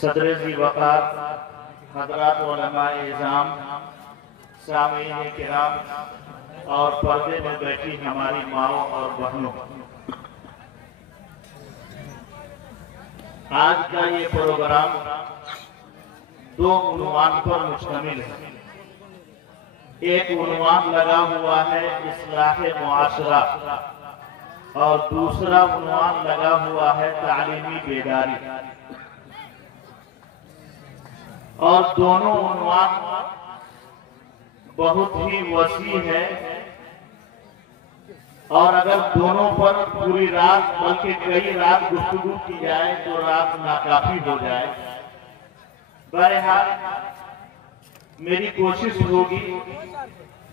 सदर-ए वक़ार हज़रात उलमा-ए-इज़ाम, सामीन किराम और पर्दे में बैठी हमारी माओं और बहनों, आज का ये प्रोग्राम दो उन्वान पर मुश्तमिल है। एक उन्वान लगा हुआ है इस्लाहे मुआशरा और दूसरा उन्वान लगा हुआ है तालीमी बेदारी, और दोनों उन्वान बहुत ही वसी है और अगर दोनों पर पूरी रात बल्कि कई रात गुफ्तगू की जाए तो रात नाकाफी हो जाए। बहरहाल मेरी कोशिश होगी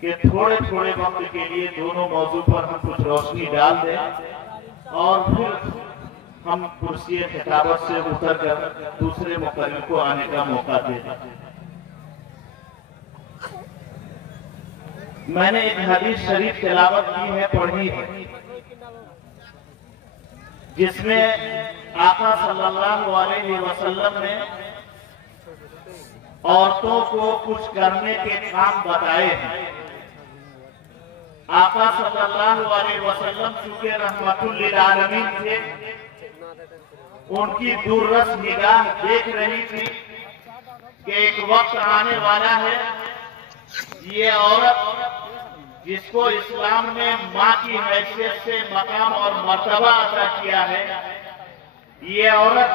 कि थोड़े थोड़े वक्त के लिए दोनों मौजू पर हम कुछ रोशनी डाल दें और फिर हम कुर्सी खिताबत से उतरकर दूसरे मुकर्रर को आने का मौका दे दें। मैंने एक हदीस शरीफ तिलावत की है, पढ़ी है, जिसमें आका सल्लल्लाहु अलैहि वसल्लम ने औरतों को कुछ करने के काम बताए हैं। आका सल्लल्लाहु अलैहि वसल्लम चूंकि रहमतुल लिल आलमीन थे, उनकी दूररस निगाह देख रही थी कि एक वक्त आने वाला है, ये औरत जिसको इस्लाम ने माँ की हैसियत से मकाम और मर्तबा अता किया है, ये औरत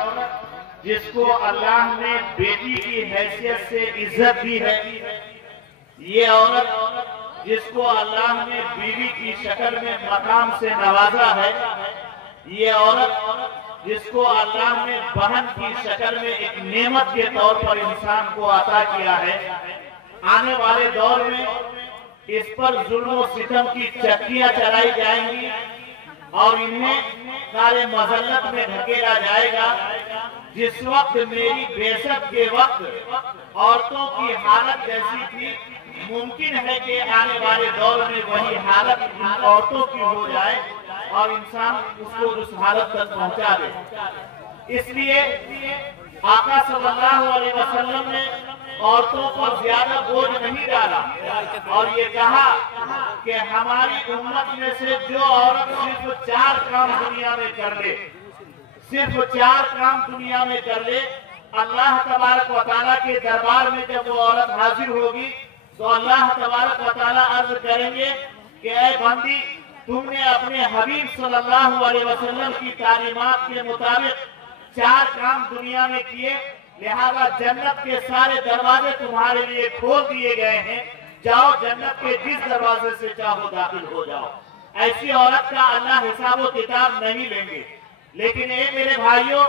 जिसको अल्लाह ने बेटी की हैसियत से इज्जत दी है, ये औरत जिसको अल्लाह ने बीवी की शक्ल में मकाम से नवाजा है, ये औरत जिसको अल्लाह ने बहन की शक्ल में एक नेमत के तौर पर इंसान को अता किया है, आने वाले दौर में इस पर जुल्म और सितम की चक्कियां चलाई जाएंगी और इन्हें सारे मजल्लत में धकेला जाएगा। जिस वक्त मेरी बेशक के वक्त औरतों की हालत जैसी थी, मुमकिन है कि आने वाले दौर में वही हालत औरतों की हो जाए और इंसान उसको उस हालत तक पहुंचा दे। इसलिए आका सल्लल्लाहु अलैहि वसल्लम ने औरतों पर ज्यादा बोझ नहीं डाला और ये कहा कि हमारी उम्मत में से जो औरत सिर्फ 4 काम दुनिया में कर ले, सिर्फ 4 काम दुनिया में कर ले, अल्लाह तबारक व तआला के दरबार में जब वो औरत हाजिर होगी तो अल्लाह तबारक व तआला अर्ज करेंगे कि ऐ बंदी, तुमने अपने हबीब सल्लल्लाहु अलैहि वसल्लम की तालीमात के मुताबिक 4 काम दुनिया में किए, लिहाजा जन्नत के सारे दरवाजे तुम्हारे लिए खोल दिए गए हैं, जाओ जन्नत के जिस दरवाजे से चाहो दाखिल हो जाओ। ऐसी औरत का अल्लाह हिसाब व किताब नहीं लेंगे। लेकिन ये मेरे भाइयों,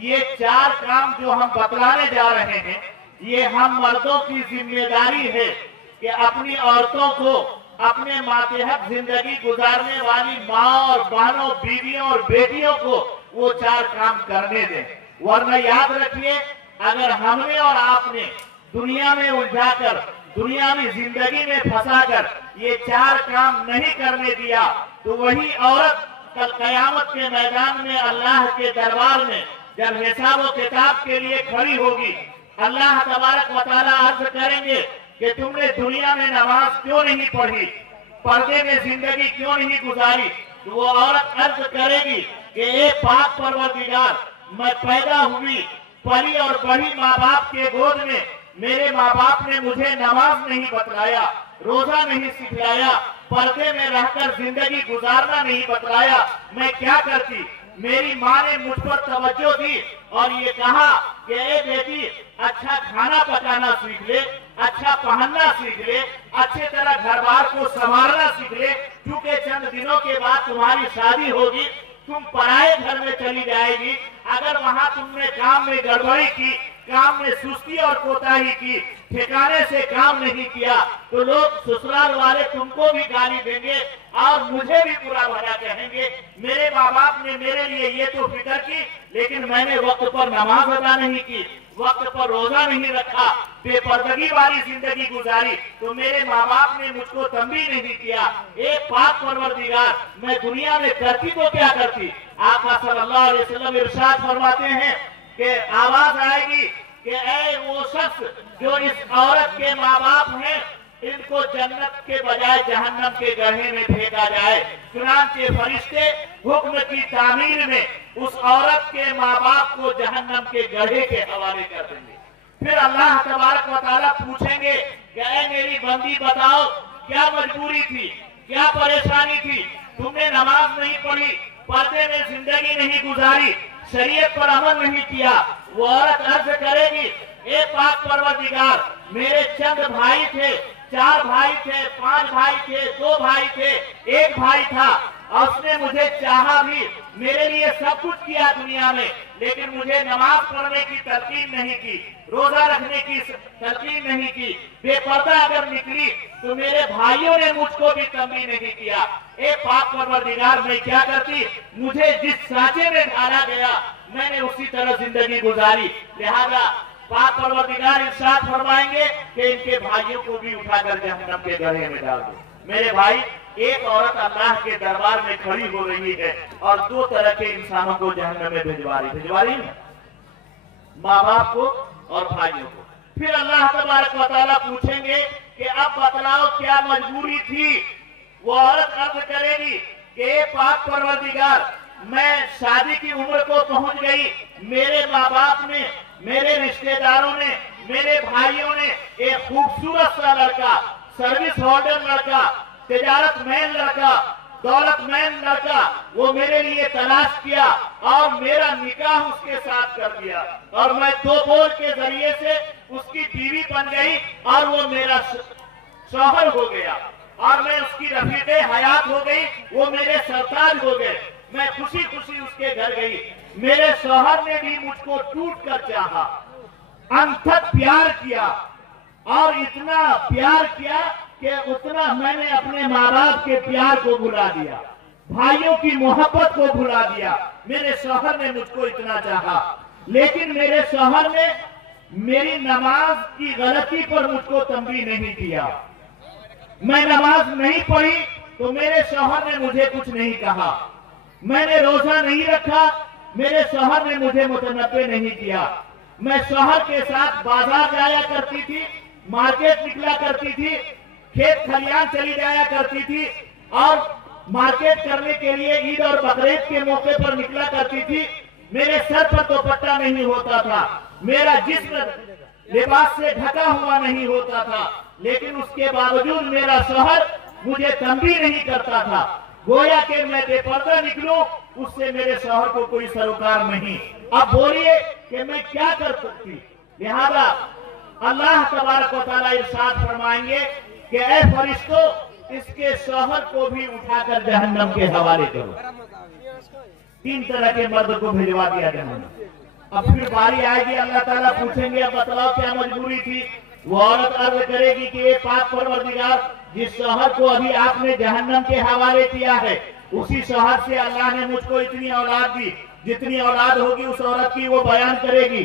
ये 4 काम जो हम बतलाने जा रहे हैं, ये हम मर्दों की जिम्मेदारी है कि अपनी औरतों को, अपने मातहत जिंदगी गुजारने वाली माँ और बहनों, बीवियों और बेटियों को वो 4 काम करने दें। वरना याद रखिए, अगर हमने और आपने दुनिया में उलझाकर, दुनियावी जिंदगी में फंसाकर ये 4 काम नहीं करने दिया तो वही औरत कल कयामत के मैदान में अल्लाह के दरबार में जब हिसाब व किताब के लिए खड़ी होगी, अल्लाह तबारक व तआला अर्ज करेंगे कि तुमने दुनिया में नमाज क्यों नहीं पढ़ी, पर्दे में जिंदगी क्यों नहीं गुजारी। तो वो औरत अर्ज करेगी कि ए पाक परवरदिगार, मैं पैदा हुई, पली और बढ़ी माँ बाप के गोद में, मेरे माँ बाप ने मुझे नमाज नहीं बतलाया, रोजा नहीं सिखलाया, पर्दे में रहकर जिंदगी गुजारना नहीं बतलाया, मैं क्या करती। मेरी माँ ने मुझ पर तवज्जो दी और ये कहा कि ए बेटी, अच्छा खाना पकाना सीख ले, अच्छा पहनना सीख ले, अच्छे तरह घर बार को संभालना सीख ले, क्योंकि चंद दिनों के बाद तुम्हारी शादी होगी, तुम पराए घर में चली जाएगी। अगर वहाँ तुमने काम में गड़बड़ी की, काम में सुस्ती और कोताही की, ठिकाने से काम नहीं किया, तो लोग ससुराल वाले तुमको भी गाली देंगे और मुझे भी बुरा भला कहेंगे। मेरे माँ बाप ने मेरे लिए ये तो फिक्र की, लेकिन मैंने वक्त पर नमाज अदा नहीं की, वक्त पर रोजा नहीं रखा, बेपर्दगी वाली जिंदगी गुजारी, तो मेरे माँ बाप ने मुझको तंबीह नहीं किया। एक पाक परवरदिगार, मैं दुनिया में करती तो क्या करती। आका सल्लल्लाहु अलैहि वसल्लम इरशाद फरमाते हैं कि आवाज आएगी कि ऐ वो शख्स जो इस औरत के माँ बाप हैं, इनको जन्नत के बजाय जहन्नम के गड्ढे में फेंका जाए। चुनांचे फरिश्ते हुक्म की तामीर में उस औरत के माँ बाप को जहन्नम के गड्ढे के हवाले कर देंगे। फिर अल्लाह तबारक व तआला पूछेंगे कि ऐ मेरी बंदी, बताओ क्या मजबूरी थी, क्या परेशानी थी, तुमने नमाज नहीं पढ़ी, पर्दे में जिंदगी नहीं गुजारी, शरीयत पर अमल नहीं किया। वो औरत अर्ज करेगी, ए पाक परवरदिगार, मेरे चंद भाई थे, 4 भाई थे, 5 भाई थे, 2 भाई थे, 1 भाई था, और उसने मुझे चाहा भी, मेरे लिए सब कुछ किया दुनिया में, लेकिन मुझे नमाज पढ़ने की तलकीन नहीं की, रोजा रखने की तलकीन नहीं की, बेपर्दा अगर निकली तो मेरे भाइयों ने मुझको भी तंबीह नहीं किया। ए पाक परवरदिगार, मैं क्या करती, मुझे जिस सांचे में ढाला गया मैंने उसी तरह जिंदगी गुजारी। लिहाजा पाक परवरदिगार इरशाद फरमाएंगे कि इनके भाइयों को भी उठाकर जहन्नम के गड्ढे में डाल दो। मेरे भाई, एक औरत अल्लाह के दरबार में खड़ी हो रही है और 2 तरह के इंसानों को जहन्नम में भिजवा रही है, माँ बाप को और भाइयों को। फिर अल्लाह तबारक व तआला पूछेंगे कि अब बतलाओ क्या मजबूरी थी। वो औरत अर्ज करेगी कि पाक परवरदिगार, मैं शादी की उम्र को पहुंच गई, मेरे माँ बाप ने, मेरे रिश्तेदारों ने, मेरे भाइयों ने एक खूबसूरत सा लड़का, सर्विस होल्डर लड़का, तिजारतमैन लड़का, दौलतमैन लड़का, वो मेरे लिए तलाश किया और मेरा निकाह उसके साथ कर दिया, और मैं 2 बोल के जरिए से उसकी बीवी बन गई और वो मेरा शौहर हो गया, और मैं उसकी रफीके हयात हो गई, वो मेरे सरताज हो गए। मैं खुशी खुशी उसके घर गई। मेरे शौहर ने भी मुझको टूट कर चाहा, अनथक प्यार किया, और इतना प्यार किया कि उतना मैंने अपने माँ बाप के प्यार को भुला दिया, भाइयों की मोहब्बत को भुला दिया। मेरे शौहर ने मुझको इतना चाहा, लेकिन मेरे शौहर ने मेरी नमाज की गलती पर मुझको तंबीह नहीं किया। मैं नमाज नहीं पढ़ी तो मेरे शौहर ने मुझे कुछ नहीं कहा, मैंने रोजा नहीं रखा, मेरे शौहर ने मुझे मुतनब्बे नहीं किया। मैं शौहर के साथ बाजार जाया करती थी, मार्केट निकला करती थी, खेत खलियान चली जाया करती थी, और मार्केट करने के लिए ईद और बकरीद के मौके पर निकला करती थी। मेरे सर पर दुपट्टा नहीं होता था, मेरा जिस्म लिबास से ढका हुआ नहीं होता था, लेकिन उसके बावजूद मेरा शौहर मुझे तंबीह नहीं करता था। गोया कि मैं बेपर्दा निकलूं, उससे मेरे शौहर को कोई सरोकार नहीं। अब बोलिए कि मैं क्या कर सकती। लिहाजा अल्लाह तबारक व तआला इरशाद फरमाएंगे कि ऐ फरिश्तों, इसके शौहर को भी उठाकर जहन्नम के हवाले करो। 3 तरह के मर्द को भिजवा दिया जहन्नम। अब फिर बारी आएगी, अल्लाह ताला पूछेंगे, अब बतलाओ क्या मजबूरी थी। वो औरत अर्ज करेगी कि ये पाक परवरदिगार, जिस शौहर को अभी आपने जहन्नम के हवाले किया है, उसी शौहर से अल्लाह ने मुझको इतनी औलाद दी, जितनी औलाद होगी उस औरत की वो बयान करेगी,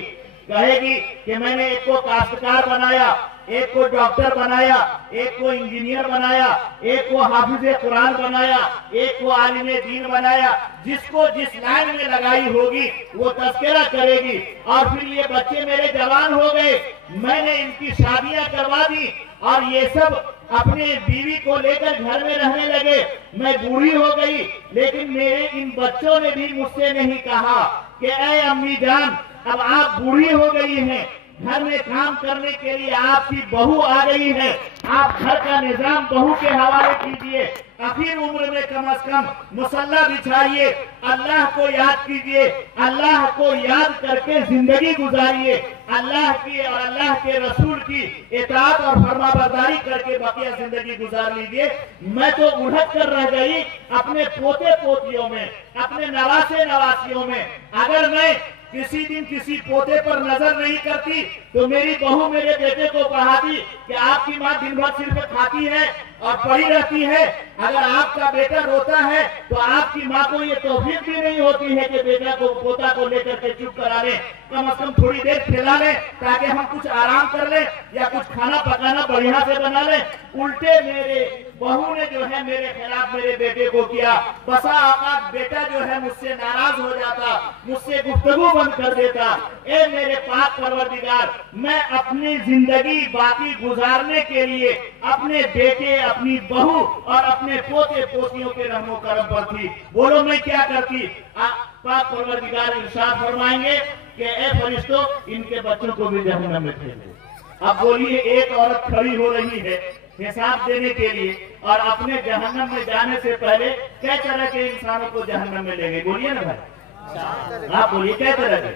कहेगी कि मैंने एक को काश्तकार बनाया, एक को डॉक्टर बनाया, एक को इंजीनियर बनाया, एक को हाफिज कुरान बनाया, एक को आलिम दीन बनाया। जिसको जिस लाइन में लगाई होगी वो तस्करा करेगी। और फिर ये बच्चे मेरे जवान हो गए, मैंने इनकी शादियां करवा दी, और ये सब अपने बीवी को लेकर घर में रहने लगे। मैं बूढ़ी हो गई, लेकिन मेरे इन बच्चों ने भी मुझसे नहीं कहा कि ऐ अम्मी जान, अब आप बूढ़ी हो गई हैं, घर में काम करने के लिए आपकी बहू आ गई है, आप घर का निजाम बहू के हवाले कीजिए। आखिर उम्र में कम से कम मुसल्ला बिछाइए, अल्लाह को याद कीजिए, अल्लाह को याद करके जिंदगी गुजारिए, अल्लाह की और अल्लाह के रसूल की इताअत और फरमाबरदारी करके बकिया जिंदगी गुजार लीजिए। मैं तो उड़क कर रह गई अपने पोते पोतियों में, अपने नवासे नवासियों में। अगर मैं किसी दिन किसी पोते पर नजर नहीं करती तो मेरी बहू मेरे बेटे को कहाती कि आपकी माँ दिन भर सिर्फ खाती है और पड़ी रहती है। अगर आपका बेटा रोता है तो आपकी माँ को ये तौफीक भी नहीं होती है कि बेटा को पोता को लेकर के चुप करा ले, कम से कम थोड़ी देर खिला ले ताकि हम कुछ आराम कर ले या कुछ खाना पकाना बढ़िया से बना ले। उल्टे मेरे बहू ने जो है मेरे खिलाफ मेरे बेटे को किया। बसा औकात बेटा जो है मुझसे नाराज हो जाता, मुझसे गुफ्तगू बंद कर देता। ए मेरे पाक परवरदिगार, मैं अपनी जिंदगी बाकी गुजारने के लिए अपने बेटे, अपनी बहू और अपने पोते पोतियों के रहमो करम पर थी। बोलो मैं क्या करती? पाक परवरदिगार इरशाद फरमाएंगे कि ए फरिश्तों, इनके बच्चों को भी जहन्नम में फेंक दो। अब बोलिए, एक औरत खड़ी हो रही है हिसाब देने के लिए और अपने जहन्नम में जाने से पहले कई तरह के इंसानों को जहन्नम में ले गई। बोलिए ना भाई, आप बोलिए कई तरह के?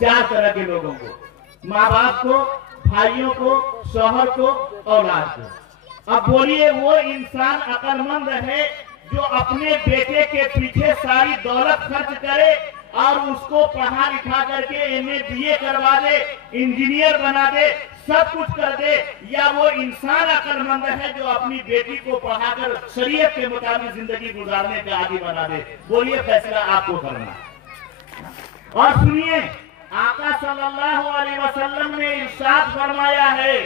4 तरह के लोगों को, माँ बाप को, भाइयों को, शौहर को, औलाद को। अब बोलिए, वो इंसान अक्लमंद है जो अपने बेटे के पीछे सारी दौलत खर्च करे और उसको पढ़ा लिखा करके MA BA करवा दे, इंजीनियर बना दे, सब कुछ कर दे, या वो इंसान अक्लमंद है जो अपनी बेटी को पढ़ाकर शरीयत के मुताबिक जिंदगी गुजारने का आदी बना दे? बोलिए, फैसला आपको करना। और सुनिए, आका सल्लल्लाहु अलैहि वसल्लम ने इरशाद फरमाया है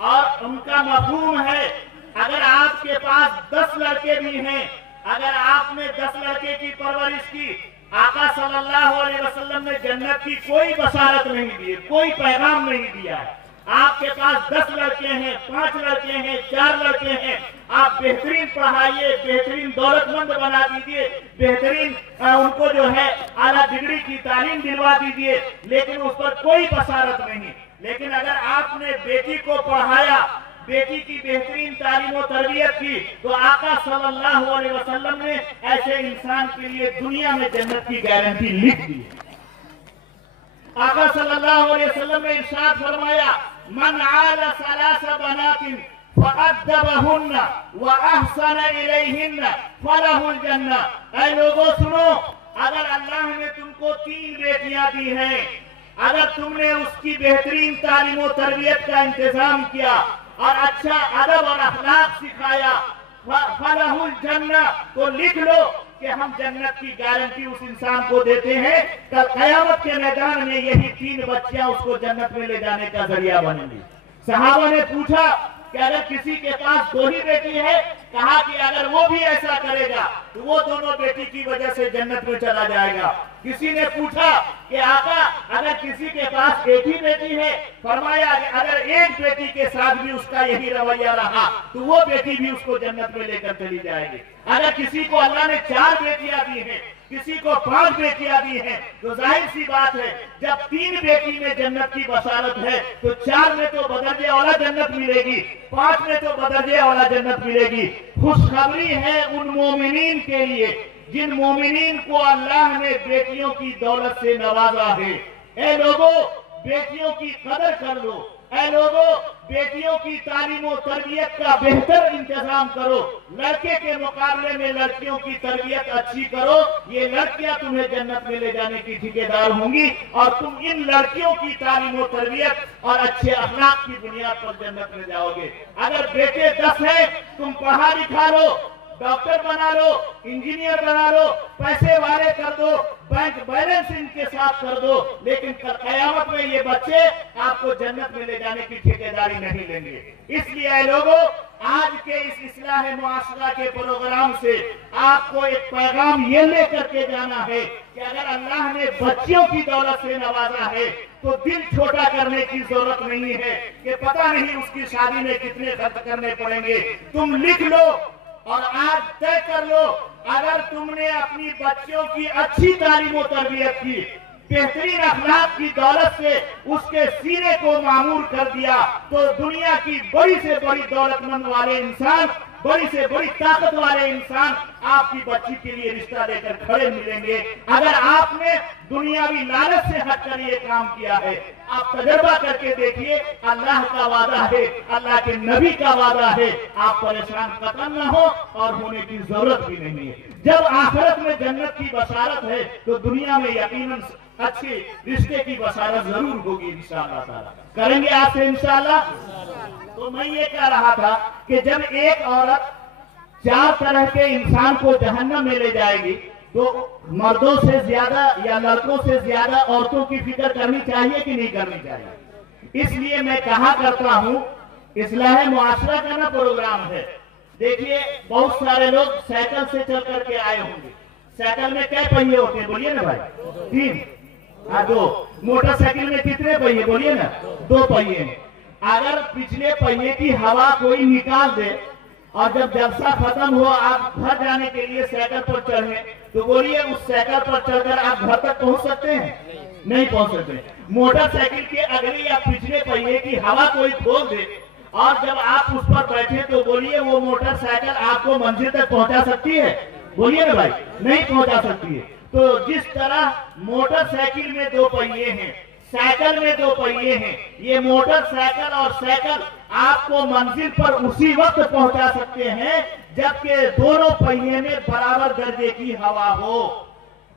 और उनका मफहूम है, अगर आपके पास 10 लड़के भी हैं, अगर आपने 10 लड़के की परवरिश की, आका सल्लल्लाहु अलैहि वसल्लम ने जन्नत की कोई बशारत नहीं दी है, कोई पैगाम नहीं दिया है। आपके पास 10 लड़के हैं, 5 लड़के हैं, 4 लड़के हैं, आप बेहतरीन पढ़ाइए, बेहतरीन दौलतमंद बना दीजिए, बेहतरीन उनको जो है आला डिग्री की तालीम दिलवा दीजिए, लेकिन उस पर कोई बशारत नहीं। लेकिन अगर आपने बेटी को पढ़ाया, बेटी की बेहतरीन तालीम और तरबियत की, तो आका सल्लल्लाहु अलैहि वसल्लम ने ऐसे इंसान के लिए दुनिया में जन्नत की गारंटी लिख दी। आका सल्लल्लाहु अलैहि वसल्लम ने इरशाद फरमाया, मन आला सलासा बनातिन फअद्दबहुन्ना व अहसना इलैहिन्ना फलहुल जन्ना। ऐ लोगों सुनो, अगर अल्लाह ने तुमको 3 बेटियां दी हैं, अगर तुमने उसकी बेहतरीन तालीम और तरबियत का इंतजाम किया और अच्छा अदब और अखलाक सिखाया, फलहुल जन्ना, तो लिख लो कि हम जन्नत की गारंटी उस इंसान को देते हैं। कल कयामत के मैदान में यही 3 बच्चियां उसको जन्नत में ले जाने का जरिया बनेंगी। सहाबा ने पूछा कि अगर किसी के पास 2 ही बेटी है, कहा कि अगर वो भी ऐसा करेगा तो वो दोनों बेटी की वजह से जन्नत में चला जाएगा। किसी ने पूछा कि आका, अगर किसी के पास 1 ही बेटी है, फरमाया अगर एक बेटी के साथ भी उसका यही रवैया रहा तो वो बेटी भी उसको जन्नत में लेकर चली जाएगी। अगर किसी को अल्लाह ने 4 बेटियां दी हैं, किसी को 5 बेटियां दी हैं, तो जाहिर सी बात है जब 3 बेटी में जन्नत की बशारत है तो 4 में तो बदरजे वाला जन्नत मिलेगी, 5 में तो बदरजे वाला जन्नत मिलेगी। खुशखबरी है उन मोमिनीन के लिए जिन मोमिनीन को अल्लाह ने बेटियों की दौलत से नवाजा है। ए लोगों, बेटियों की कदर कर लो। ऐ लोगों, बेटियों की तालीम और तरबियत का बेहतर इंतजाम करो। लड़के के मुकाबले में लड़कियों की तरबियत अच्छी करो। ये लड़कियां तुम्हें जन्नत में ले जाने की ठेकेदार होंगी और तुम इन लड़कियों की तालीम और तरबियत और अच्छे अखलाक की बुनियाद पर जन्नत में जाओगे। अगर बेटे 10 हैं, तुम पढ़ा लिखा लो, डॉक्टर बना लो, इंजीनियर बना लो, पैसे वाले कर दो, बैंक बैलेंस इनके साथ कर दो, लेकिन कयामत में ये बच्चे आपको जन्नत में ले जाने की ठेकेदारी नहीं लेंगे। इसलिए लोगों, आज के इस इस्लाह मुआशरा के प्रोग्राम से आपको एक पैगाम ये लेकर के जाना है कि अगर अल्लाह ने बच्चियों की दौलत से नवाजा है तो दिल छोटा करने की जरूरत नहीं है कि पता नहीं उसकी शादी में कितने खर्च करने पड़ेंगे। तुम लिख लो और आज तय कर लो, अगर तुमने अपनी बच्चियों की अच्छी तालीम और तरबियत की, बेहतरीन अखलाक की दौलत से उसके सीने को मामूर कर दिया, तो दुनिया की बड़ी से बड़ी दौलतमंद वाले इंसान, बड़ी से बड़ी ताकत वाले इंसान आपकी बच्ची के लिए रिश्ता लेकर खड़े मिलेंगे। अगर आपने दुनियावी लालच से हटकर ये काम किया है, आप तजर्बा करके देखिए, अल्लाह का वादा है, अल्लाह के नबी का वादा है, आप परेशान कतई न हो और होने की जरूरत भी नहीं है। जब आखिरत में जन्नत की बशारत है तो दुनिया में यकीनन अच्छे रिश्ते की बशारत जरूर होगी इंशाअल्लाह ताला। करेंगे आपसे इंशाअल्लाह। तो मैं ये कह रहा था कि जब एक औरत 4 तरह के इंसान को जहन्नम में ले जाएगी, तो मर्दों से ज्यादा या लड़कों से ज्यादा औरतों की फिक्र करनी चाहिए कि नहीं करनी चाहिए। इसलिए मैं कहा करता हूं, इस्लाह मुआशरा का ना प्रोग्राम है। देखिए बहुत सारे लोग साइकिल से चल करके आए होंगे। साइकिल में क्या पहिए होते हैं बोलिए ना भाई? 3, 2। मोटरसाइकिल में कितने पहिए बोलिए ना? 2 पहिए हैं। अगर पिछले पहिए की हवा कोई निकाल दे और जब जलसा खत्म हो आप घर जाने के लिए साइकिल पर चढ़े, तो बोलिए उस साइकिल पर चढ़कर आप घर तक पहुंच सकते हैं? नहीं पहुंच सकते। मोटरसाइकिल के अगले या पिछले पहिए की हवा कोई खोल दे और जब आप उस पर बैठे, तो बोलिए वो मोटरसाइकिल आपको मंजिल तक पहुंचा सकती है? बोलिए ना भाई, नहीं पहुंचा सकती है। तो जिस तरह मोटरसाइकिल में 2 पहिए हैं, साइकिल में 2 पहिए हैं, ये मोटरसाइकिल और साइकिल आपको मंजिल पर उसी वक्त पहुंचा सकते हैं जबकि दोनों पहिए में बराबर दर्जे की हवा हो।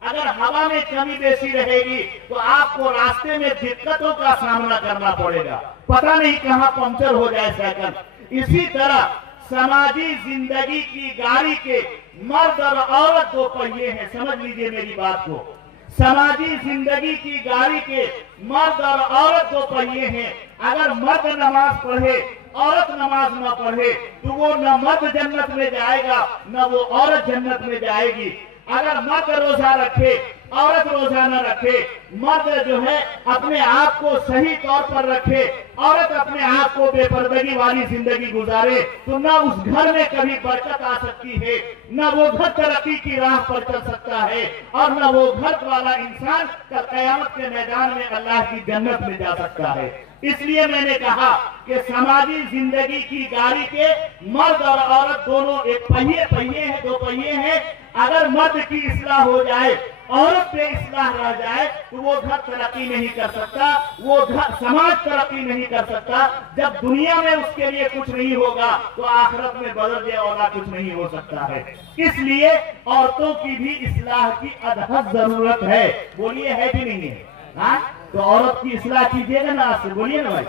अगर हवा में कमी बेसी रहेगी तो आपको रास्ते में दिक्कतों का सामना करना पड़ेगा, पता नहीं कहां पंक्चर हो जाए साइकिल। इसी तरह समाजी जिंदगी की गाड़ी के मर्द और औरत 2 पहिए हैं। समझ लीजिए मेरी बात को। समाजी जिंदगी की गाड़ी के मर्द और औरत 2 पहिए हैं। अगर मर्द नमाज पढ़े, औरत नमाज न पढ़े, तो वो न मर्द जन्नत में जाएगा न वो औरत जन्नत में जाएगी। अगर मर्द रोजा रखे, औरत रोजा न रखे, मर्द जो है अपने आप को सही तौर पर रखे, औरत अपने आप को बेपर्दगी वाली जिंदगी गुजारे, तो न उस घर में कभी बरकत आ सकती है, न वो घर तरक्की की राह पर चल सकता है, और न वो घर वाला इंसान कल क़यामत के मैदान में अल्लाह की जन्नत में जा सकता है। इसलिए मैंने कहा कि समाजी जिंदगी की गाड़ी के मर्द और औरत दोनों एक पहिए हैं, 2 पहिए हैं। अगर मर्द की इस्लाह हो जाए, औरत पे इस्लाह रह जाए, तो वो घर तरक्की नहीं कर सकता, वो घर समाज तरक्की नहीं कर सकता। जब दुनिया में उसके लिए कुछ नहीं होगा तो आखिरत में बदल वाला कुछ नहीं हो सकता है। इसलिए औरतों की भी इस्लाह की अदहद जरूरत है। बोलिए है कि नहीं है? हाँ, तो औरत की इस्लाह कीजिएगा ना आज से, बोलिए ना भाई।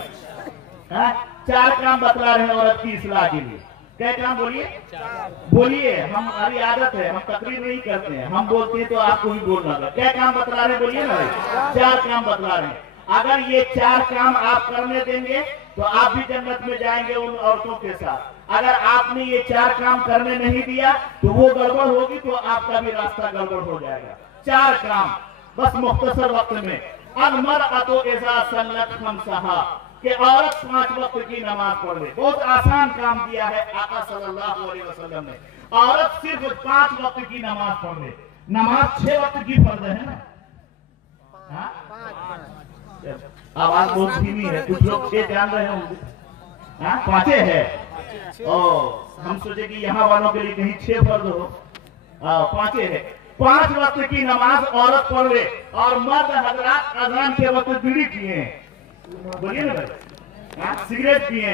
हाँ, 4 काम बतला रहे हैं औरत की इस्लाह के लिए। क्या काम बोलिए? बोलिए, हमारी आदत है, हम तकरीर नहीं करते हैं, हम बोलते हैं तो आपको भी बोलना है। क्या काम बतला रहे हैं बोलिए ना भाई? 4 काम बतला रहे हैं। अगर ये 4 काम आप करने देंगे तो आप भी जन्नत में जाएंगे उन औरतों के साथ। अगर आपने ये 4 काम करने नहीं दिया तो वो गड़बड़ होगी, तो आपका भी रास्ता गड़बड़ हो जाएगा। 4 काम बस मुख्तसर वक्त में। अलमरअतु इज़ा सल्लत खम्सहा, कि औरत 5 वक्त की नमाज पढ़ ले। बहुत आसान काम दिया है आका सल्लल्लाहु अलैहि वसल्लम ने। औरत सिर्फ 5 वक्त की नमाज पढ़ ले। नमाज 6 वक्त की फर्ज है ना? आवाज बहुत धीमी है, कुछ लोग 6 जान रहे होंगे। 5 है। हम सोचे कि यहाँ वालों के लिए कहीं 6 फर्ज हो। 5 है। 5 वक्त की नमाज औरत पढ़ ले। और मर्द हजरात अजान के वक्त बीड़ी पिए, बोलिए ना भाई, सिगरेट पिए,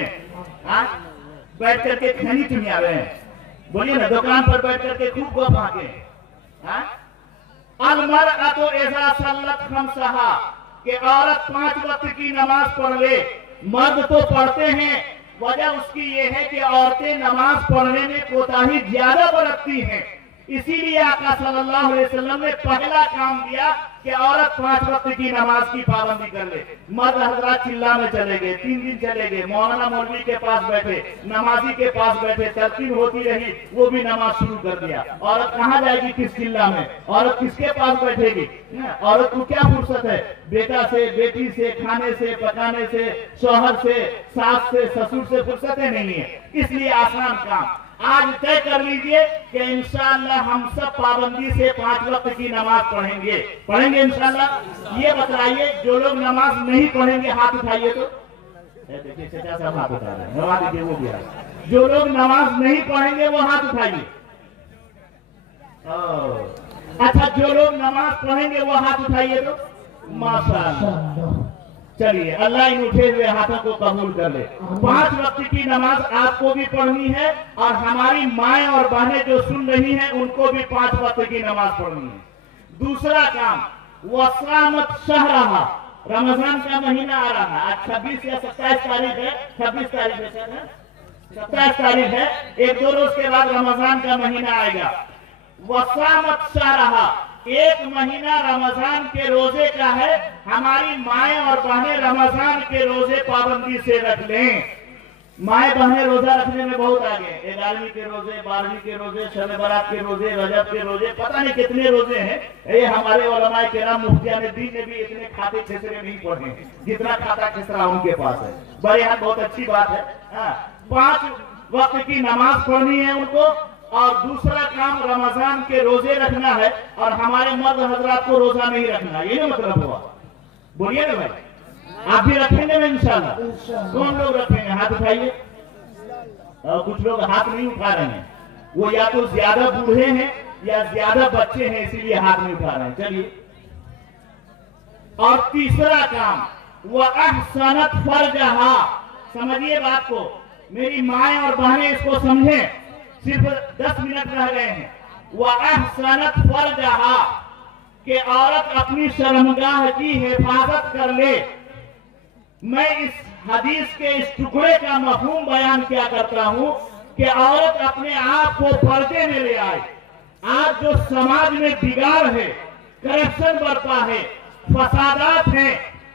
बैठ करके खैनी चुनियावे, बोलिए ना, दुकान पर बैठ करके खूब गप हाके। अलमरअतु इज़ा सल्लत खम्सहा, कि औरत 5 वक्त की नमाज पढ़ ले। मर्द तो पढ़ते हैं, वजह उसकी ये है कि औरतें नमाज पढ़ने में कोताही ज्यादा बरतती हैं। इसीलिए आका सल्लल्लाहु अलैहि वसल्लम ने पहला काम दिया कि औरत 5 वक्त की नमाज की पाबंदी कर ले। मर्द हजरात चिल्ला में चले गए, 3 दिन चले गए, मौलाना मौलवी के पास बैठे, नमाजी के पास बैठे, तरकीब होती रही, वो भी नमाज शुरू कर दिया। औरत कहाँ जाएगी किस चिल्ला में? औरत किसके पास बैठेगी? औरत को क्या फुर्सत है? बेटा से, बेटी से, खाने से, पकाने से, शौहर से, सास से, ससुर से फुर्सतें नहीं है। इसलिए आसान काम आज तय कर लीजिए कि इंशाअल्लाह हम सब पाबंदी से 5 वक्त की नमाज पढ़ेंगे इंशाअल्लाह। ये बताइए, जो लोग नमाज नहीं पढ़ेंगे हाथ उठाइए तो। देखिए चाचा साहब हाथ उठा रहे हैं, नमाज देखिए वो भी है। जो लोग नमाज नहीं पढ़ेंगे वो हाथ उठाइए। अच्छा, जो लोग नमाज पढ़ेंगे वो हाथ उठाइए तो। माशाअल्लाह। चलिए, अल्लाह इन उठे हुए हाथों को कबूल कर ले। 5 वक्त की नमाज आपको भी पढ़नी है और हमारी माएं और बहनें जो सुन रही हैं उनको भी 5 वक्त की नमाज पढ़नी है। दूसरा काम, वसामत शहरहा, रमजान का महीना आ रहा है। आज 26 या 27 तारीख है, 26 तारीख है सर, 27 तारीख है। 1-2 रोज के बाद रमजान का महीना आएगा। वसामत शहरहा, 1 महीना रमजान के रोजे का है। हमारी माएं और बहनें रमजान के रोजे पाबंदी से रख लें। माएं बहनें रोजा रखने में बहुत आगे, 11वीं के रोजे, 12वीं के रोजे, शब बारात के रोजे, रजब के रोजे, पता नहीं कितने रोजे हैं। ये हमारे उलमाए किराम मुफ्तियान दीन ने भी इतने खाते खिसरे नहीं पढ़े जितना खाता खिसरा उनके पास है। बड़े यहाँ बहुत अच्छी बात है। 5 वक्त की नमाज पढ़नी है उनको। और दूसरा काम, रमजान के रोजे रखना है। और हमारे मर्द हजरात को रोजा नहीं रखना, ये ना मतलब हुआ। बोलिए ना भाई, आप भी रखेंगे ना इंशाल्लाह? कौन लोग रखेंगे? हाथ उठाइए। कुछ लोग हाथ नहीं उठा रहे हैं, वो या तो ज्यादा बूढ़े हैं या ज्यादा बच्चे हैं, इसीलिए हाथ नहीं उठा रहे हैं। चलिए, और तीसरा काम, वह अहसनत फर्जहा, समझिए बात को, मेरी माएं और बहनें इसको समझें। सिर्फ 10 मिनट रह गए हैं। वह अहसनत फर्जहा, कि औरत अपनी शर्मगाह की हिफाजत कर ले। मैं इस हदीस के इस टुकड़े का मफहूम बयान क्या करता हूं कि औरत अपने आप को पर्दे में ले आए। आज जो समाज में बिगाड़ है, करप्शन बढ़ता है, फसादात हैं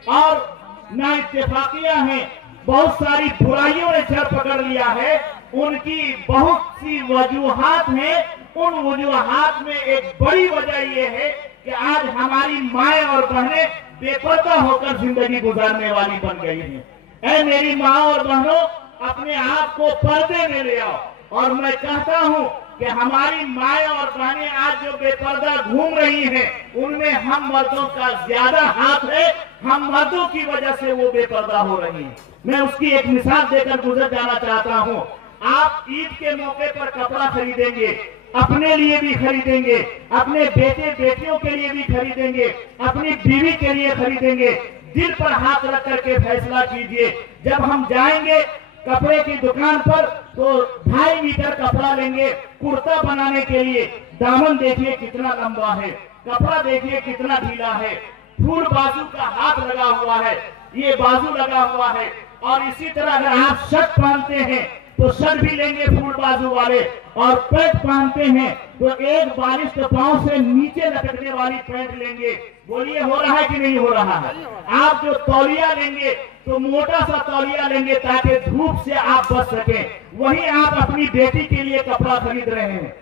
और नाइत्तेफाकियां हैं, बहुत सारी बुराइयों ने जड़ पकड़ लिया है। उनकी बहुत सी वजूहात हैं। उन वजूहात में एक बड़ी वजह यह है कि आज हमारी माएं और बहनें बेपर्दा होकर जिंदगी गुजारने वाली बन गई हैं। ऐ मेरी माँ और बहनों, अपने आप को पर्दे में ले आओ। और मैं चाहता हूँ कि हमारी माएं और बहनें आज जो बेपर्दा घूम रही हैं, उनमें हम मर्दों का ज्यादा हाथ है। हम मर्दों की वजह से वो बेपर्दा हो रही हैं। मैं उसकी एक मिसाल देकर गुजर जाना चाहता हूँ। आप ईद के मौके पर कपड़ा खरीदेंगे, अपने लिए भी खरीदेंगे, अपने बेटे बेटियों के लिए भी खरीदेंगे, अपनी बीवी के लिए खरीदेंगे। दिल पर हाथ रख करके फैसला कीजिए। जब हम जाएंगे कपड़े की दुकान पर तो 2.5 मीटर कपड़ा लेंगे कुर्ता बनाने के लिए। दामन देखिए कितना लंबा है, कपड़ा देखिए कितना ढीला है, फूल बाजू का हाथ लगा हुआ है, ये बाजू लगा हुआ है। और इसी तरह अगर आप शर्ट पहनते हैं तो शर्ट भी लेंगे फूल बाजू वाले, और पैंट पहनते हैं तो एक बारिश के पांव से नीचे लटकने वाली पैंट लेंगे। बोलिए हो रहा है कि नहीं हो रहा है? आप जो तौलिया लेंगे तो मोटा सा तौलिया लेंगे ताकि धूप से आप बच सके। वहीं आप अपनी बेटी के लिए कपड़ा खरीद रहे हैं,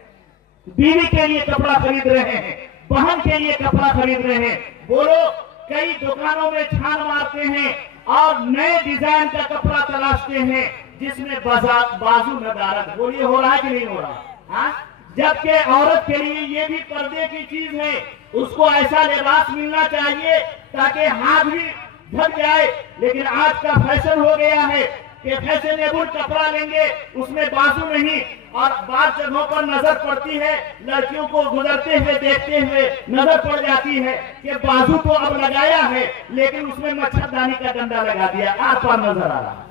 बीवी के लिए कपड़ा खरीद रहे हैं, बहन के लिए कपड़ा खरीद रहे हैं। बोलो, कई दुकानों में छान मारते हैं और नए डिजाइन का कपड़ा तलाशते हैं जिसमें बाजू नदारत। बोलिए हो रहा है कि नहीं हो रहा? हाँ, जबकि औरत के लिए ये भी पर्दे की चीज है। उसको ऐसा लिबास मिलना चाहिए ताकि हाथ भी ढक जाए। लेकिन आज का फैशन हो गया है कि फैशनेबल कपड़ा लेंगे, उसमें बाजू नहीं। और बात जगहों पर नजर पड़ती है, लड़कियों को गुजरते हुए देखते हुए नजर पड़ जाती है कि बाजू तो अब लगाया है लेकिन उसमें मच्छरदानी का डंडा लगा दिया, आर पार नजर आ रहा है।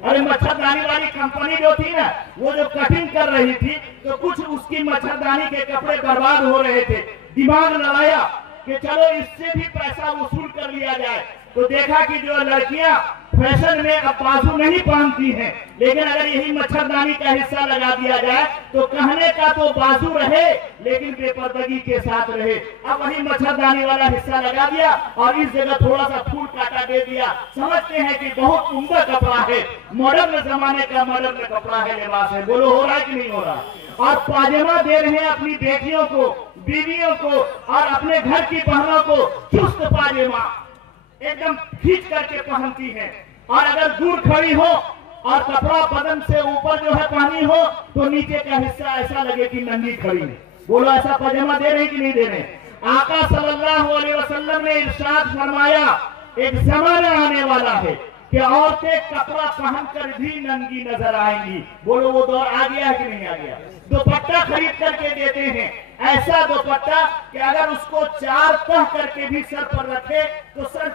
अरे मच्छरदानी वाली कंपनी जो थी ना, वो जो कटिंग कर रही थी तो कुछ उसकी मच्छरदानी के कपड़े बर्बाद हो रहे थे। दिमाग लगाया कि चलो इससे भी पैसा वसूल कर लिया जाए, तो देखा कि जो लड़कियां फैशन में अब बाजू नहीं पहनती हैं, लेकिन अगर यही मच्छरदानी का हिस्सा लगा दिया जाए तो कहने का तो बाजू रहे लेकिन बेपर्दगी के साथ रहे। अब वही मच्छरदानी वाला हिस्सा लगा दिया और इस जगह थोड़ा सा फूल काटा दे दिया। समझते हैं कि बहुत उम्दा कपड़ा है, मॉडर्न जमाने का मॉडर्न कपड़ा है, लिबास है। बोलो हो रहा है कि नहीं हो रहा? और पायजामा दे रहे हैं अपनी बेटियों को, बीवियों को और अपने घर की बहनों को चुस्त पायजामा एकदम खींच करके पहनती है। और अगर दूर खड़ी हो और कपड़ा बदन से ऊपर जो है पहनी हो तो नीचे का हिस्सा ऐसा लगे कि नंगी खड़ी है। बोलो ऐसा पायजामा दे रहे कि नहीं दे रहे? आका सल्लल्लाहु अलैहि वसल्लम ने इरशाद फरमाया, एक जमाना आने वाला है कि औरतें कपड़ा पहनकर भी नंगी नजर आएंगी। बोलो वो दौर आ गया है कि नहीं आ गया? दुपट्टा खरीद करके देते हैं, ऐसा दुपट्टा कि अगर उसको 4 तह करके भी सर पर रखे तो सर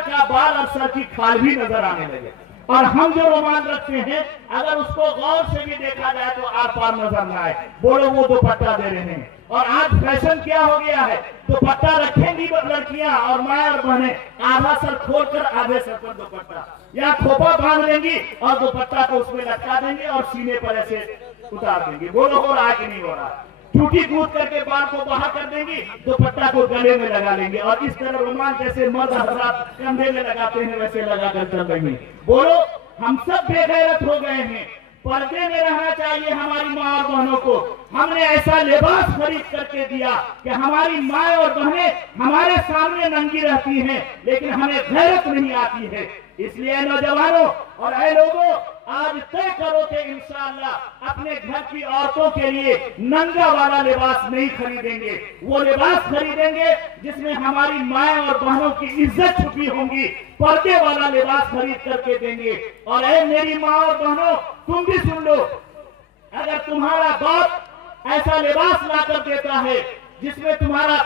का बाल और सर की खाल भी नजर आने लगे। और हम जो रुमाल रखते हैं अगर उसको गौर से भी देखा जाए तो आर पार नजर न आए। बोलो वो दुपट्टा दे रहे हैं। और आज फैशन क्या हो गया है, दुपट्टा रखेंगी लड़कियां और माँ और बहनें, आधा सर खोलकर आधे सर पर दुपट्टा या खोपा बांध लेंगी और दुपट्टा को उसमें लटका देंगे और सीने पर ऐसे उतार देंगे। बोलो हो रहा है कि नहीं हो रहा? टूटी कूद करके बाल को बाहर कर देंगी, दुपट्टा को गले में लगा लेंगे और इस तरह रुमाल जैसे मर्द हजरात कंधे में लगाते हैं वैसे लगाकर चल रही। बोलो हम सब बेगैरत हो गए हैं। पर्दे में रहना चाहिए हमारी माँ और बहनों को। हमने ऐसा लिबास खरीद करके दिया कि हमारी माँ और बहनें हमारे सामने नंगी रहती हैं, लेकिन हमें गैरत नहीं आती है। इसलिए नौजवानों और ऐ लोगों, आज तय करो कि इंशाअल्लाह अपने घर की औरतों के लिए नंगा वाला लिबास नहीं खरीदेंगे, वो लिबास खरीदेंगे जिसमें हमारी माँ और बहनों की इज्जत छुपी होंगी। पर्दे वाला लिबास खरीद करके देंगे। और ऐ मेरी माँ और बहनों, तुम भी सुन लो, अगर तुम्हारा बाप ऐसा लिबास लाकर देता है जिसमें तुम्हारा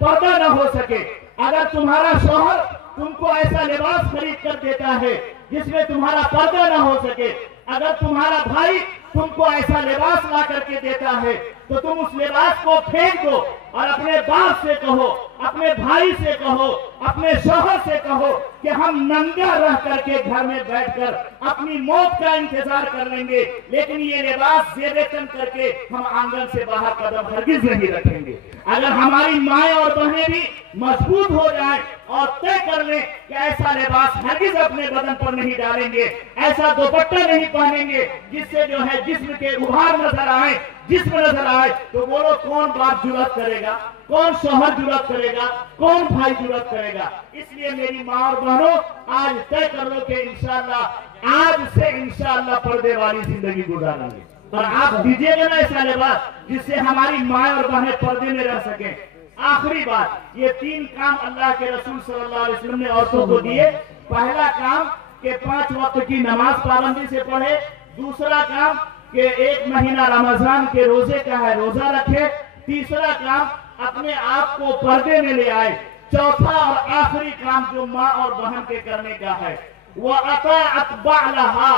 पर्दा न हो सके, अगर तुम्हारा शौहर तुमको ऐसा लिबास खरीद कर देता है जिसमें तुम्हारा पर्दा न हो सके, अगर तुम्हारा भाई तुमको ऐसा लिबास ला करके देता है तो तुम उस लिबास को फेंक दो और अपने बाप से कहो, अपने भाई से कहो, अपने शौहर से कहो कि हम नंगा रह करके घर में बैठकर अपनी मौत का इंतजार कर लेंगे, लेकिन ये लिबास जेब-ए-तन करके हम आंगन से बाहर कदम हरगिज नहीं रखेंगे। अगर हमारी माएं और बहनें भी मजबूत हो जाएं और तय कर लें कि ऐसा लिबास हरगिज अपने बदन पर नहीं डालेंगे, ऐसा दुपट्टा नहीं पहनेंगे जिससे जो है जिस्म के उभार नजर आए, जिस्म नजर आए, तो बोलो कौन बाप जुर्रत करेगा, कौन शौहर जुर्रत करेगा, कौन भाई जुर्रत करेगा? इसलिए मेरी माँ और बहनों, आज तय कर लो कि इंशाअल्लाह आज से इंशाअल्लाह पर्दे वाली जिंदगी गुजारेंगे और आप दीजिएगा ना ऐसा लिबास जिससे हमारी माँ और बहनें पर्दे में रह सके। आखिरी बात, ये 3 काम अल्लाह के रसूल सल्लल्लाहु अलैहि वसल्लम ने औरतों को दिए। पहला काम कि 5 वक्त की नमाज पाबंदी से पढ़े। दूसरा काम कि 1 महीना रमजान के रोजे का है, रोजा रखे। तीसरा काम अपने आप को पर्दे में ले आए। चौथा और आखिरी काम जो माँ और बहन के करने का है वो अताअत बालहा,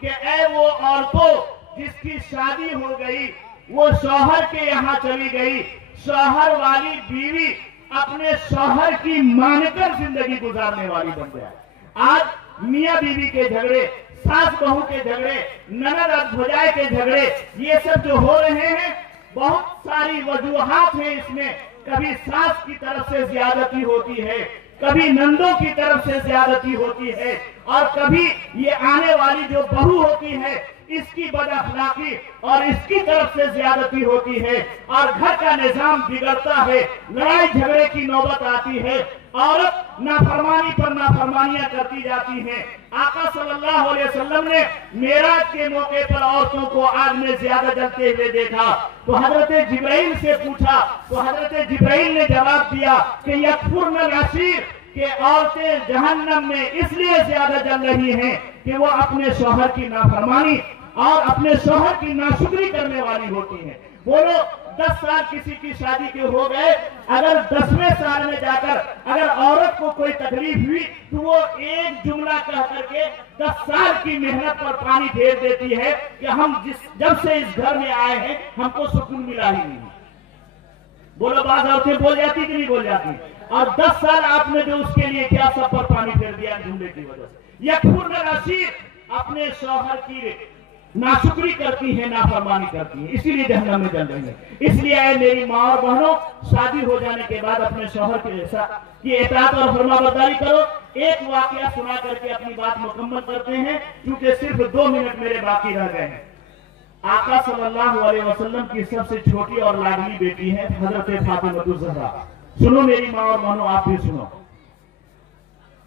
कि ऐ वो औरतों जिसकी शादी हो गई, वो शौहर के यहाँ चली गई, शौहर वाली बीवी अपने शौहर की मानकर जिंदगी गुजारने वाली बन जाए। आज मियाँ बीवी के झगड़े, सास बहू के झगड़े, ननद भौजाई के झगड़े, ये सब जो हो रहे हैं, बहुत सारी वजूहात हैं इसमें। कभी सास की तरफ से ज्यादती होती है, कभी नंदों की तरफ से ज्यादती होती है, और कभी ये आने वाली जो बहू होती है इसकी बदअखलाकी और इसकी तरफ से ज्यादती होती है और घर का निजाम बिगड़ता है, लड़ाई झगड़े की नौबत आती है, औरत नाफरमानी पर नाफरमानियां करती जाती हैं। आका सल्लल्लाहु अलैहि वसल्लम ने मेराज के मौके पर औरतों को आग में ज्यादा जलते हुए देखा तो हजरत जिब्राइल से पूछा तो हजरत जिब्राइल ने जवाब दिया कि यकफुरन अशीर, कि औरतें जहन्नम में इसलिए ज्यादा जल रही हैं कि वो अपने शौहर की नाफरमानी और अपने शौहर की नाशुक्री करने वाली होती हैं। बोलो 10 साल किसी की शादी के हो गए, अगर 10वें साल में जाकर अगर औरत को कोई तकलीफ हुई तो वो एक जुमला कह करके 10 साल की मेहनत पर पानी फेर देती है कि हम जब से इस घर में आए हैं हमको सुकून मिला ही नहीं। बोलो बात औरतें बोल जाती कि नहीं बोल जाती? और 10 साल आपने जो उसके लिए क्या सब पर पानी फेर दिया जुमले की वजह से। यकफुरन अशीर, अपने शौहर की नाशुक्री करती है, नाफरमानी करती है, इसीलिए जहन्नम में जल रही है। इसलिए मेरी माँ और बहनों, शादी हो जाने के बाद अपने शौहर की इताअत और फरमाबरदारी करो। एक वाकया सुना करके अपनी बात मुकम्मल करते हैं क्योंकि सिर्फ 2 मिनट मेरे बाकी रह गए हैं। आका सल्लल्लाहु अलैहि वसल्लम की सबसे छोटी और लाडली बेटी है हजरत फातिमा ज़हरा। सुनो मेरी माँ और बहनों, आप भी सुनो।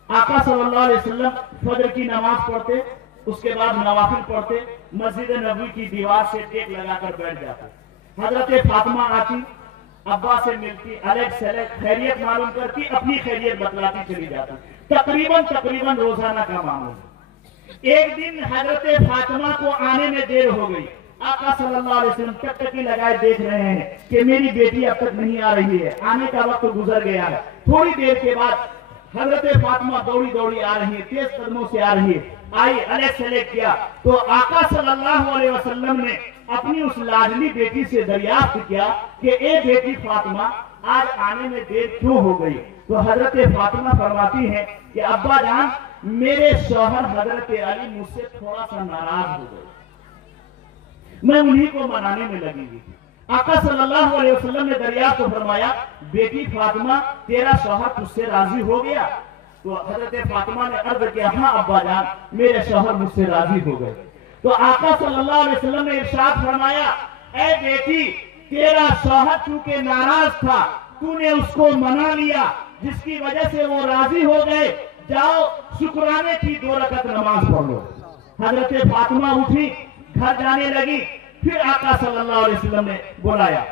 आका सल्लल्लाहु अलैहि वसल्लम फजर की नमाज पढ़ते, उसके बाद नवाफिल पढ़ते, मस्जिद नबवी की दीवार से टेक लगाकर बैठ जाते। हजरत फातिमा आती, अब्बा से मिलती, अलग सलग खैरियत मालूम करती, अपनी खैरियत बतलाती चली जाती। तकरीबन रोजाना का मामूल। एक दिन हजरत फातिमा को आने में देर हो गई। आका सल्लल्लाहु अलैहि वसल्लम टकटकी लगाए देख रहे हैं कि मेरी बेटी अब तक नहीं आ रही है, आने का वक्त गुजर गया है। थोड़ी देर के बाद हजरत फातिमा दौड़ी दौड़ी आ रही है, तेज कदमों से आ रही है। आई, अलग सेलेक्ट किया तो आका सल्लल्लाहु अलैहि वसल्लम ने अपनी उस लाडली बेटी से दरियाफ्त किया कि ए बेटी फातिमा, आज आने में देर क्यों हो गई? तो हजरत फातिमा फरमाती है कि अब्बा जान, मेरे शौहर हजरत अली मुझसे थोड़ा सा नाराज हो गए, मैं उन्हीं को मनाने में लगी हुई थी। आका सल्लल्लाहु अलैहि वसल्लम ने दरियाफ्त फरमाया, बेटी फातिमा, तेरा शौहर तुझसे राजी हो गया? तो हजरत फातिमा ने अर्ज किया, हाँ अब्बा जान, मेरे शौहर मुझसे राजी हो गए। तो आका सल्लल्लाहु अलैहि वसल्लम ने इरशाद फरमाया, ऐ बेटी, तेरा शौहर चूंकि नाराज था, तूने उसको मना लिया, जिसकी वजह से वो राजी हो गए। जाओ शुक्राने की 2 रकात नमाज पढ़ लो। हजरत फातिमा उठी, घर जाने लगी। फिर आका सल्लल्लाहु अलैहि वसल्लम ने बुलाया।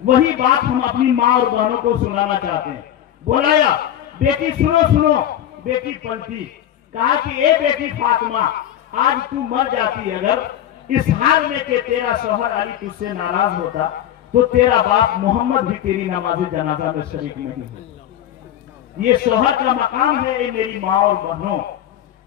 वही बात हम अपनी माँ और बहनों को सुनाना चाहते हैं। बुलाया, बेटी सुनो सुनो। बेटी पलटी, कहा कि ए बेटी फातिमा, आज तू मर जाती अगर इस हाल में कि तेरा शौहर अली तुझसे नाराज होता, तो तेरा बाप मोहम्मद भी तेरी नमाज जनाजा में शरीक नहीं है। ये शौहर का मकाम है। ए मेरी माँ और बहनों,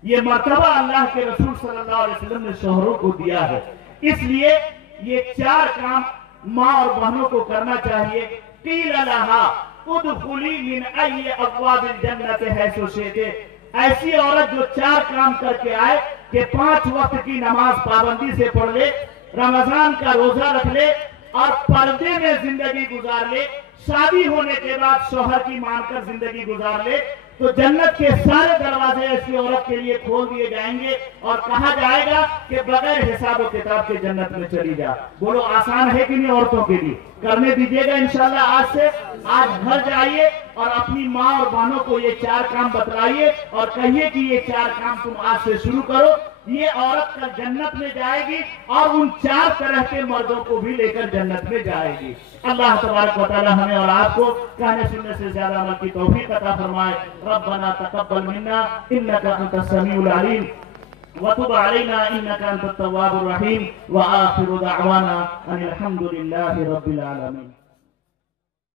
ये मर्तबा अल्लाह के रसूल सल्लल्लाहु अलैहि वसल्लम ने शौहरों को दिया है। इसलिए ये 4 काम माँ और बहनों को करना चाहिए। क़ील लहा उदखुली मिन अय्यि अब्वाबिल जन्नत हैसु शि'ति। ऐसी औरत जो 4 काम करके आए कि 5 वक्त की नमाज पाबंदी से पढ़ ले, रमजान का रोजा रख ले और पर्दे में जिंदगी गुजार ले, शादी होने के बाद शौहर की मानकर जिंदगी गुजार ले, तो जन्नत के सारे दरवाजे ऐसी औरत के लिए खोल दिए जाएंगे और कहा जाएगा कि बगैर हिसाब और किताब के जन्नत में चली जा। बोलो आसान है कि नहीं? औरतों के लिए करने दीजिएगा इंशाल्लाह। आज से आज घर जाइए और अपनी माँ और बहनों को ये 4 काम बतलाइए और कहिए कि ये 4 काम तुम आज से शुरू करो। ये औरत कल जन्नत में जाएगी और उन 4 तरह के मर्दों को भी लेकर जन्नत में जाएगी। अल्लाह तबारक व तआला हमें और आपको कहने सुनने से ज्यादा अमल की तौफीक अता फरमाए। रब्बना तक़ब्बल मिन्ना इन्नका अंतस समीउल अलीम व तुब अलैना इन्नका अंतत तव्वाबुर रहीम व आखिरु दअवाना अनिल हम्दुलिल्लाहि रब्बिल आलमीन।